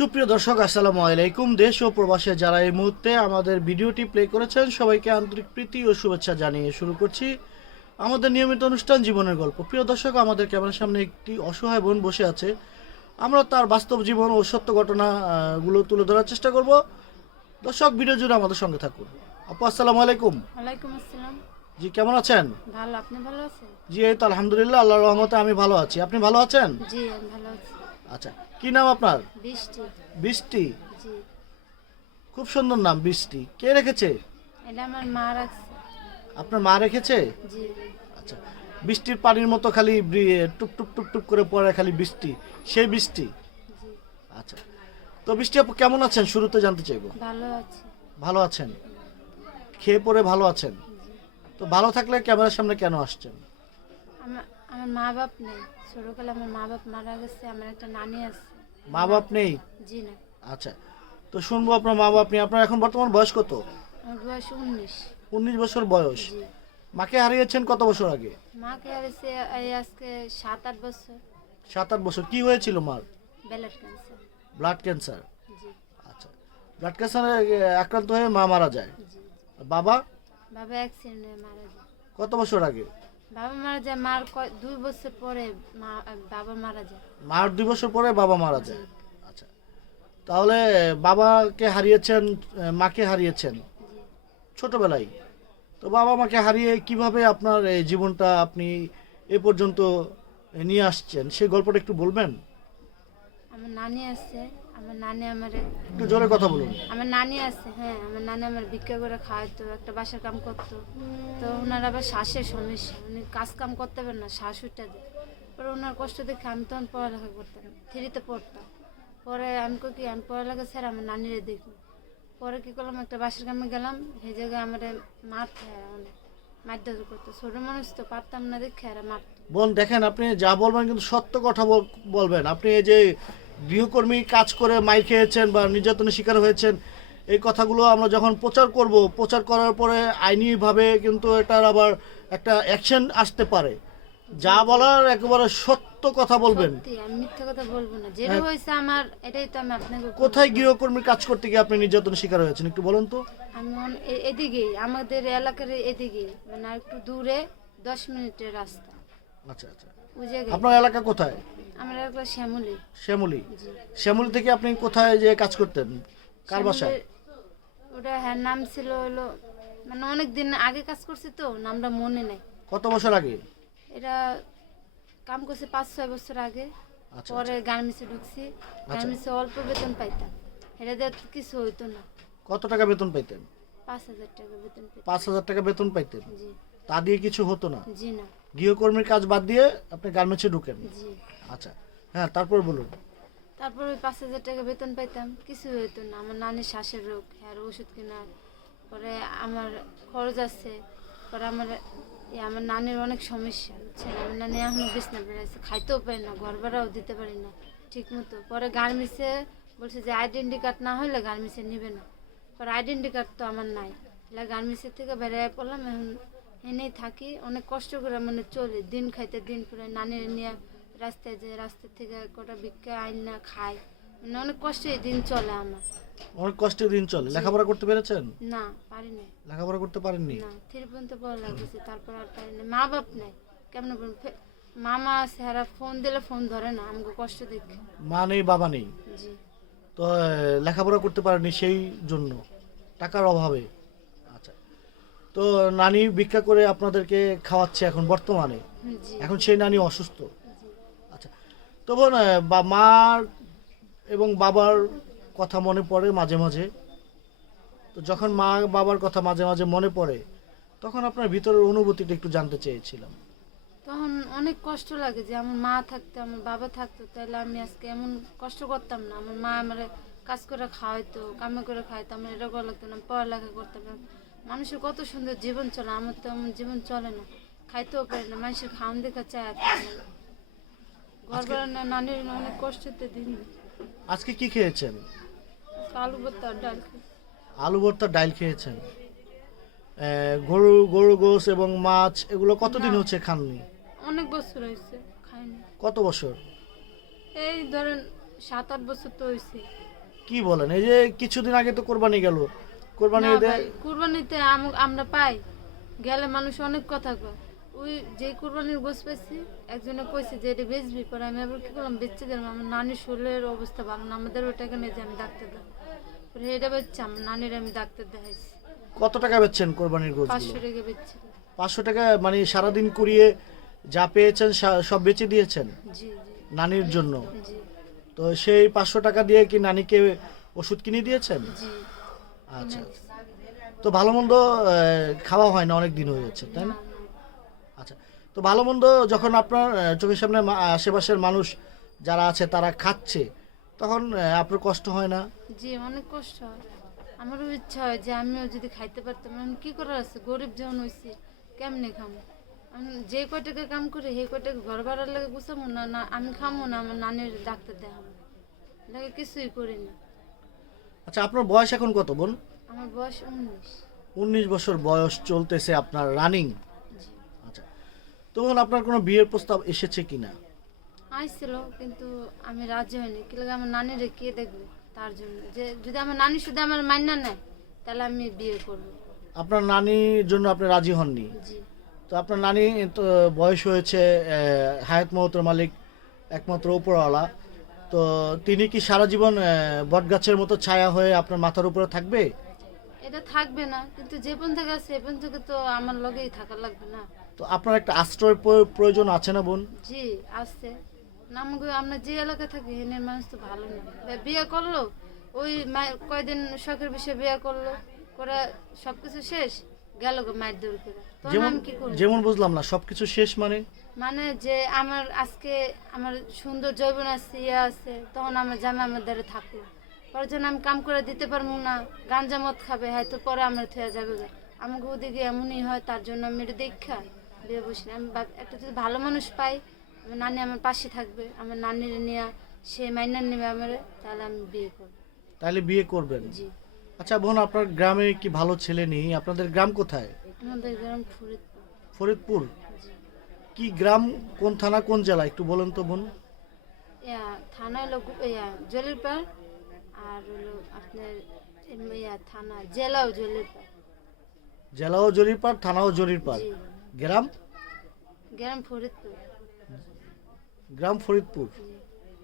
সুপ্রিয় দর্শক আসসালামু আলাইকুম। দেশ ও প্রবাসে যারা এই মুহূর্তে আমাদের ভিডিওটি প্লে করেছেন সবাইকে আন্তরিক প্রীতি ও শুভেচ্ছা জানিয়ে শুরু করছি আমাদের নিয়মিত অনুষ্ঠান জীবনের গল্প। প্রিয় দর্শক আমাদের ক্যামেরার সামনে একটি অসহায় বোন বসে আছে। আমরা তার বাস্তব জীবন ও সত্য ঘটনাগুলো তুলে ধরার চেষ্টা করব। দর্শক ভিডিও জুড়ে আমাদের সঙ্গে থাকুন। আপু আসসালামু আলাইকুম। ওয়ালাইকুম আসসালাম। জি কেমন আছেন? ভালো আপনি ভালো আছেন? জি এই তো আলহামদুলিল্লাহ আল্লাহর রহমতে আমি ভালো আছি। আপনি ভালো আছেন? জি ভালো আছি। আচ্ছা কি নাম আপনার? বৃষ্টি। বৃষ্টি? খুব সুন্দর নাম বৃষ্টি। কে রেখেছে? এটা আমার মা রাখছে। আপনার মা রেখেছে? জি। আচ্ছা বৃষ্টির পানির মতো খালি টুপ টুপ টুপ টুপ করে পড়ে খালি বৃষ্টি। সেই বৃষ্টি? আচ্ছা তো বৃষ্টি আপু কেমন আছেন? শুরুতে জানতে চাইব। ভালো আছি। ভালো আছেন? খেয়ে পরে ভালো আছেন? তো ভালো থাকলে ক্যামেরার সামনে কেন আসছেন? আমার আমার মা বাপ নেই। ছোটকালে আমার মা বাপ মারা গেছে আমার একটা নানি আছে। মা বাপ নেই? জি না। আচ্ছা তো শুনব আপনার মা বাপ নেই। আপনার এখন বর্তমান বয়স কত? আমার বয়স উনিশ। উনিশ বছর বয়স। জি। মাকে হারিয়েছেন কত বছর আগে? মাকে হারিয়েছে এই আজকে সাত আট বছর। সাত আট বছর। কি হয়েছিল মার? ব্যালেট ক্যান্সার। Blood cancer. জি। আচ্ছা ব্লাড ক্যান্সারে আক্রান্ত হয়ে মা মারা যায়। জি বাবা? বাবা অ্যাক্সিডেন্টে মারা যায়। কত বছর আগে? বাবা মারা যায় মার দুই বছর পরে মা বাবা মারা যায়। মার দুই বছর পরে বাবা মারা যায়? আচ্ছা। তাহলে বাবাকে হারিয়েছেন মাকে হারিয়েছেন ছোটবেলায়। তো বাবা মাকে হারিয়ে কীভাবে আপনার এই জীবনটা আপনি এ পর্যন্ত নিয়ে আসছেন? সেই গল্পটা একটু বলবেন? আমার নানি আছে। আমার নানি আমার একটু জোরে কথা বলুন। আমার নানি আছে হ্যাঁ আমার নানি আমার ভিক্ষা করে খাওয়াতো একটা বাসার কাম করতো। তো ওনার আবার শ্বাসের সমস্যা উনি কাজ কাম করতে পারেন না শ্বাস উঠে পরে ওনার কষ্ট দেখে আমি তখন পড়ালেখা করতাম থ্রিতে পড়তাম। পরে আমি কি আমি পড়ালেখা স্যার আমার নানিরে দেখি। পরে কি করলাম একটা বাসার কামে গেলাম সেই জায়গায় আমার মারতে অনেক মারধর করতো। ছোটো মানুষ তো পারতাম না দেখে আর মারতো। বোন দেখেন আপনি যা বলবেন কিন্তু সত্য কথা বল- বলবেন। আপনি এই যে গৃহকর্মী কাজ করে মাই খেয়েছেন বা নির্যাতনের শিকার হয়েছেন এই কথাগুলো আমরা যখন প্রচার করব প্রচার করার পরে আইনিভাবে কিন্তু এটার আবার একটা অ্যাকশন আসতে পারে। যা বলার একেবারে সত্য কথা বলবেন। সত্যি মিথ্যা কথা বলব যেটা হ্যাঁ। আমার এটাই তো আমি আপনাকে কোথায় গৃহকর্মীর কাজ করতে গিয়ে আপনি নির্যাতনের শিকার হয়েছেন একটু বলুন তো। আমি এদিকেই আমাদের এলাকার এদিকে মানে একটু দূরে দশ মিনিটের রাস্তা। আচ্ছা আচ্ছা। আপনার এলাকা কোথায়? আমার এলাকা শ্যামলি। শ্যামলী। শ্যামলী থেকে আপনি কোথায় যে কাজ করতেন? কার বাসায়? ওটা হ্যাঁ নাম ছিল হলো মানে অনেক দিন আগে কাজ করছি তো নামটা মনে নেই। কত বছর আগে? এটা কাম করছে পাঁচ ছয় বছর আগে। আচ্ছা পরে গার্মেন্টসে ঢুকছি। গার্মেন্টসে অল্প বেতন পাইতাম। এটা দিয়ে কিছু হইতো না। কত টাকা বেতন পাইতেন? পাঁচ হাজার টাকা বেতন পাঁচ হাজার টাকা বেতন পাইতেন? জি। তা দিয়ে কিছু হতো না? জি না। গৃহকর্মীর কাজ বাদ দিয়ে আপনি গার্মেন্টসে ঢুকেন। আচ্ছা হ্যাঁ তারপর বলুন। তারপর ওই পাঁচ হাজার টাকা বেতন পাইতাম কিছু হইতো না। আমার নানির শ্বাসের রোগ আর ওষুধ কেনার পরে আমার খরচ আছে পরে আমার আমার নানির অনেক সমস্যা বুঝছেন? আমার নানি এখনও বিছনা বেড়াইছে খাইতেও পারি না ঘর ভাড়াও দিতে পারি না ঠিক মতো পরে গার্মেন্টসে বলছে যে আইডেন্টি কার্ড না হলে গার্মেন্টসে নিবে না। পরে আইডেন্টি কার্ড তো আমার নাই। তাহলে গার্মেন্টসের থেকে বেড়াই পড়লাম এখন এনেই থাকি অনেক কষ্ট করে মানে চলে দিন খাইতে দিন পরে নানির নিয়ে রাস্তায় যে রাস্তা থেকে কটা ভিক্ষা আইন না খাই মানে অনেক কষ্টে দিন চলে আমার। অনেক কষ্টের দিন চলে। লেখাপড়া করতে পেরেছেন? না পারি না লেখাপড়া করতে পারেননি? না থ্রি পর্যন্ত পড়া লাগছে তারপর আর পারি না মা বাপ নাই কেমন মামা হারা ফোন দিলে ফোন ধরে না আমাকে কষ্ট দেখে মা নেই বাবা নেই? জি। তো লেখাপড়া করতে পারেননি সেই জন্য? টাকার অভাবে? তো নানি ভিক্ষা করে আপনাদেরকে খাওয়াচ্ছে এখন বর্তমানে। এখন সেই নানি অসুস্থ। আচ্ছা তো বোন বা মার এবং বাবার কথা মনে পড়ে মাঝে মাঝে। তো যখন মা বাবার কথা মাঝে মাঝে মনে পড়ে তখন আপনার ভিতরের অনুভূতিটা একটু জানতে চেয়েছিলাম। তখন অনেক কষ্ট লাগে যে আমার মা থাকতো আমার বাবা থাকতো তাহলে আমি আজকে এমন কষ্ট করতাম না। আমার মা আমার কাজ করে খাওয়াইতো কামে করে খাওয়াইতো আমার এটা করা লাগতো না পড়ালেখা করতাম না। মানুষের কত সুন্দর জীবন চলে আমার তো এমন জীবন চলে না। খাইতেও পারি না মানুষের খাওয়ান দেখা চায় ঘর নানির অনেক কষ্টতে দিন। আজকে কি খেয়েছেন? আলু ভর্তা ডাল আলু ভর্তা ডাইল খেয়েছেন। গরু গরু গোস এবং মাছ এগুলো কতদিন। হচ্ছে খাননি? অনেক বছর হয়েছে খাইনি। কত বছর? এই ধরেন সাত আট বছর তো হয়েছে। কি বলেন? এই যে কিছুদিন আগে তো কোরবানি গেল কোরবানি ঈদে? কুরবানিতে আম- আমরা পাই। গেলে মানুষ অনেক কথা কয়। ওই যে কুরবানির গোস পাইছি একজনে কইছে যে এটা বেচবি পরে আমি আবার কি করলাম বেচতে দিলাম। আমার নানির শরীরের অবস্থা ভালো না আমাদের ওটাকে নিয়ে যে আমি ডাক্তার দেখ পরে এটা বেচছি আমার নানির আমি ডাক্তার দেখাইছি। কত টাকা বেচছেন কোরবানির পাঁচশো গোছগুলো টাকা বেচছি। পাঁচশো টাকা মানে সারাদিন কুড়িয়ে যা পেয়েছেন সব বেচে দিয়েছেন? নানির জন্য? তো সেই পাঁচশো টাকা দিয়ে কি নানিকে ওষুধ কিনে দিয়েছেন? জি। আচ্ছা তো ভালো মন্দ খাওয়া হয় না অনেক দিন হয়ে যাচ্ছে তাই না? আচ্ছা তো ভালো মন্দ যখন আপনার চোখের সামনে আশেপাশের মানুষ যারা আছে তারা খাচ্ছে তখন আপনার কষ্ট হয় না? জি অনেক কষ্ট হয়। আমারও ইচ্ছা হয় যে আমিও যদি খাইতে পারতাম আমি কি করার আছে? গরিব যখন হয়েছি কেমনে খামো? আমি যে কয় টাকা কাম করি সেই কয় টাকা ঘর ভাড়ার লাগে গুছাবো না না আমি খামো না আমার নানির ডাক্তার দেখাবো লাগে কিছুই করি না। আচ্ছা আপনার বয়স এখন কত বোন? আমার বয়স উনিশ। উনিশ বছর বয়স চলতেছে আপনার রানিং আচ্ছা তখন আপনার কোনো বিয়ের প্রস্তাব এসেছে কিনা? আইছিল কিন্তু আমি রাজি হইনি। কি লাগে আমার নানিরে কে দেখবে? তার জন্য। যে যদি আমার নানি শুধু আমার মান্না নেয় তাহলে আমি বিয়ে করব। আপনার নানির জন্য আপনি রাজি হননি? জি। তো আপনার নানি তো বয়স হয়েছে হায়াত মহতর মালিক একমাত্র উপরওয়ালা। তো তিনি কি সারা জীবন বটগাছের মতো ছায়া হয়ে আপনার মাথার উপরে থাকবে? এটা থাকবে না কিন্তু যে থেকে আছে পন থেকে তো আমার লগেই থাকা লাগবে না। তো আপনার একটা আশ্রয়ের প্রয়োজন আছে না বোন? জি আসছে আমাকে আমরা যে এলাকায় থাকি এনের মানুষ তো ভালো না। বিয়ে করল ওই কয়দিন শখের বিষয়ে বিয়ে করল করে সবকিছু শেষ গেল গো মায়ের দূর করে। যেমন কি যেমন বুঝলাম না সবকিছু শেষ মানে? মানে যে আমার আজকে আমার সুন্দর যৌবন আছে ইয়ে আছে তখন আমার জামা আমার দ্বারা থাকল। পরে জন্য আমি কাম করে দিতে পারব না গাঞ্জা মদ খাবে হয়তো পরে আমার থেয়া যাবে। আমাকে ওদিকে এমনই হয় তার জন্য আমি এটা দেখা বিয়ে বসি আমি একটা যদি ভালো মানুষ পাই আমার নানি আমার পাশে থাকবে আমার নানির নিয়ে সে মাইনার নেবে আমার তাহলে আমি বিয়ে করব। তাহলে বিয়ে করবেন? জি। আচ্ছা বোন আপনার গ্রামে কি ভালো ছেলে নেই? আপনাদের গ্রাম কোথায়? আমাদের গ্রাম ফরিদপুর। ফরিদপুর? কি গ্রাম কোন থানা কোন জেলা? একটু বলেন তো বোন। থানা হলো জলিরপাড় আর হলো আপনার থানা জেলাও জলিরপাড় জেলাও জরিরপাড় থানাও জরিরপাড় জি। গ্রাম? গ্রাম ফরিদপুর। গ্রাম ফরিদপুর।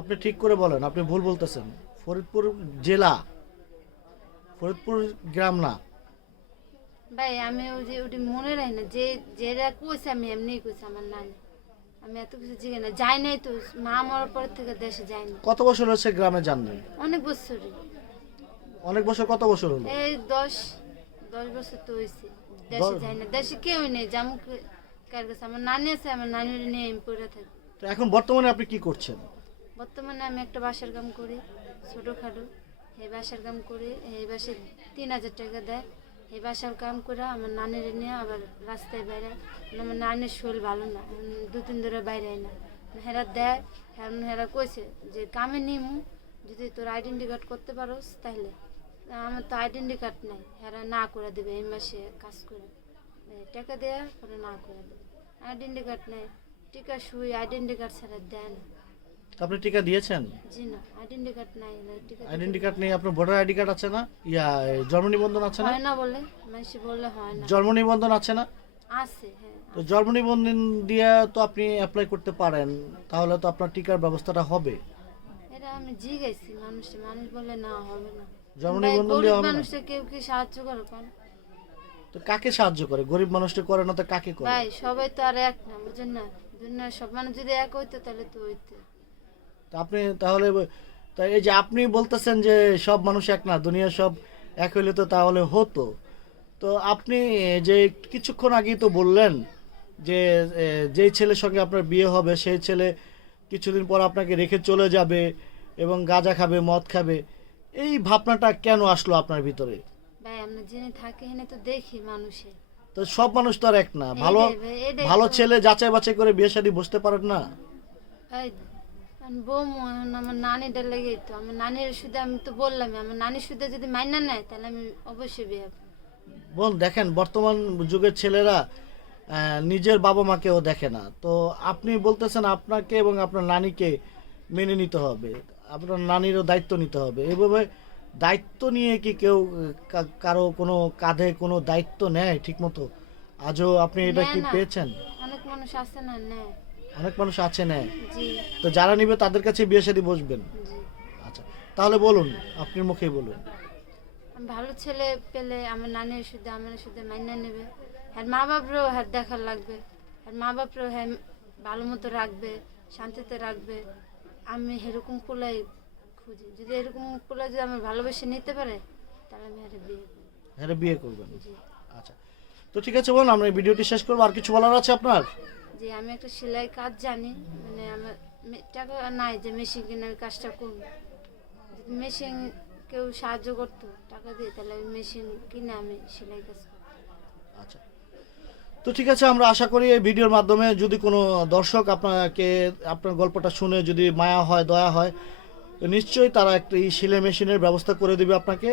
আপনি ঠিক করে বলেন আপনি ভুল বলতেছেন। ফরিদপুর জেলা। ফরিদপুর গ্রাম না। ভাই আমি ওই যে ওটি মনে রাখি না যে যেটা কইছে আমি এমনি কইছি আমার নানি। আমি এত কিছু জিগে না যাই নাই তো মা মরার পর থেকে দেশে যাইনি কত বছর হচ্ছে গ্রামে যাননি অনেক বছরই অনেক বছর কত বছর হলো? এই দশ দশ বছর তো হয়েছে দেশে যাই না দেশে কেউই নেই জামু কার কাছে? আমার নানি আছে আমার নানির নিয়ে আমি পড়ে থাকি। তো এখন বর্তমানে আপনি কি করছেন? বর্তমানে আমি একটা বাসার কাম করি ছোটোখাটো। এই বাসার কাম করি এই বাসে তিন হাজার টাকা দেয়। এই বাসার কাম করে আমার নানির নিয়ে আবার রাস্তায় বাইরে আমার নানির শরীর ভালো না দু তিন ধরে বাইরে না। হেরা দেয়, হেরা হেরা কইছে যে কামে নিমু, যদি তোর আইডেন্টি কার্ড করতে পারোস তাহলে আমার তো আইডেন্টি কার্ড নাই, হেরা না করে দেবে এই মাসে কাজ করে। টাকা দেওয়ার পরে না করে দেবে। আইডেন্টি কার্ড নেই, টিকা শুই আইডেন্টি কার্ড ছাড়া দেয় না। তো আপনি টিকা দিয়েছেন? জি না আইডেন্টি কার্ড নাই টিকা আইডেন্টি কার্ড নেই আপনার ভোটার আইডি কার্ড আছে না? ইয়া জন্ম নিবন্ধন আছে না? হয় না বলে মানুষ বললে হয় না। জন্ম নিবন্ধন আছে না? আছে হ্যাঁ। তো জন্ম নিবন্ধন দিয়ে তো আপনি অ্যাপ্লাই করতে পারেন তাহলে তো আপনার টিকার ব্যবস্থাটা হবে। এটা আমি মানুষ মানুষ বলে না হবে না। জন্ম নিবন্ধন গরিব হবে না? কেউ কি সাহায্য করে কোন তো কাকে সাহায্য করে? গরিব মানুষটা করে না তো কাকে করে? ভাই সবাই তো আর এক না বুঝেন না? সব মানুষ যদি এক হইতো তাহলে তো হইতো। তো আপনি তাহলে তাই এই যে আপনি বলতেছেন যে সব মানুষ এক না দুনিয়া সব এক হইলে তো তাহলে হতো। তো আপনি যে কিছুক্ষণ আগেই তো বললেন যে যেই ছেলের সঙ্গে আপনার বিয়ে হবে সেই ছেলে কিছুদিন পর আপনাকে রেখে চলে যাবে এবং গাঁজা খাবে মদ খাবে। এই ভাবনাটা কেন আসলো আপনার ভিতরে? ভাই আমরা জেনে থাকি এখানে তো দেখি মানুষে। তো সব মানুষ তো আর এক না। ভালো ভালো ছেলে যাচাই বাছাই করে বিয়ে শাদী বসতে পারেন না? বৌমু আমার নানিটা লেগেই তো আমার নানির শুধু আমি তো বললাম আমার নানির শুধু যদি মাইনা নেয় তাহলে আমি অবশ্যই বিয়ে। বোন দেখেন বর্তমান যুগের ছেলেরা নিজের বাবা মাকেও দেখে না। তো আপনি বলতেছেন আপনাকে এবং আপনার নানিকে মেনে নিতে হবে আপনার নানিরও দায়িত্ব নিতে হবে। এভাবে দায়িত্ব নিয়ে কি কেউ কারও কোনো কাঁধে কোনো দায়িত্ব নেয় ঠিকমতো? আজও আপনি এটা কি পেয়েছেন? অনেক মানুষ আছে না নেয়। অনেক মানুষ আছে না? জি। তো যারা নিবে তাদের কাছে বিয়ে শাদী বসবেন? আচ্ছা তাহলে বলুন আপনার মুখেই বলুন। আমি ভালো ছেলে পেলে আমার নানির শুধু আমার শুধু মাইনা নেবে। হ্যাঁ মা বাপরেও হ্যাঁ দেখার লাগবে। আর মা বাপরেও হ্যাঁ ভালো মতো রাখবে শান্তিতে রাখবে। আমি এরকম পোলাই খুঁজি। যদি এরকম পোলাই যদি আমার ভালোবেসে নিতে পারে তাহলে আমি আর বিয়ে করব। হ্যাঁ বিয়ে করবেন। জি। আচ্ছা। তো ঠিক আছে বলুন আমরা ভিডিওটি শেষ করব। আর কিছু বলার আছে আপনার? যে আমি একটা সেলাই কাজ জানি মানে আমার টাকা নাই যে মেশিন কিনে আমি কাজটা করব। মেশিন কেউ সাহায্য করতো, টাকা দিয়ে, তাহলে আমি মেশিন কিনে আমি সেলাই কাজ করব আচ্ছা। তো ঠিক আছে, আমরা আশা করি এই ভিডিওর মাধ্যমে যদি কোনো দর্শক আপনাকে, আপনার গল্পটা শুনে যদি মায়া হয়, দয়া হয় নিশ্চয়ই তারা একটি সিলাই মেশিনের ব্যবস্থা করে দেবে আপনাকে।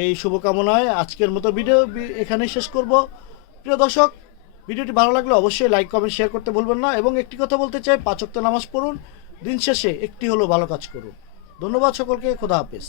এই শুভকামনায় আজকের মতো ভিডিও এখানেই শেষ করব। প্রিয় দর্শক ভিডিওটি ভালো লাগলে অবশ্যই লাইক, কমেন্ট, শেয়ার করতে ভুলবেন না। এবং একটি কথা বলতে চাই পাঁচক্ত নামাজ পড়ুন। দিন শেষে একটি হলো ভালো কাজ করুন। ধন্যবাদ সকলকে, খোদা হাফেজ।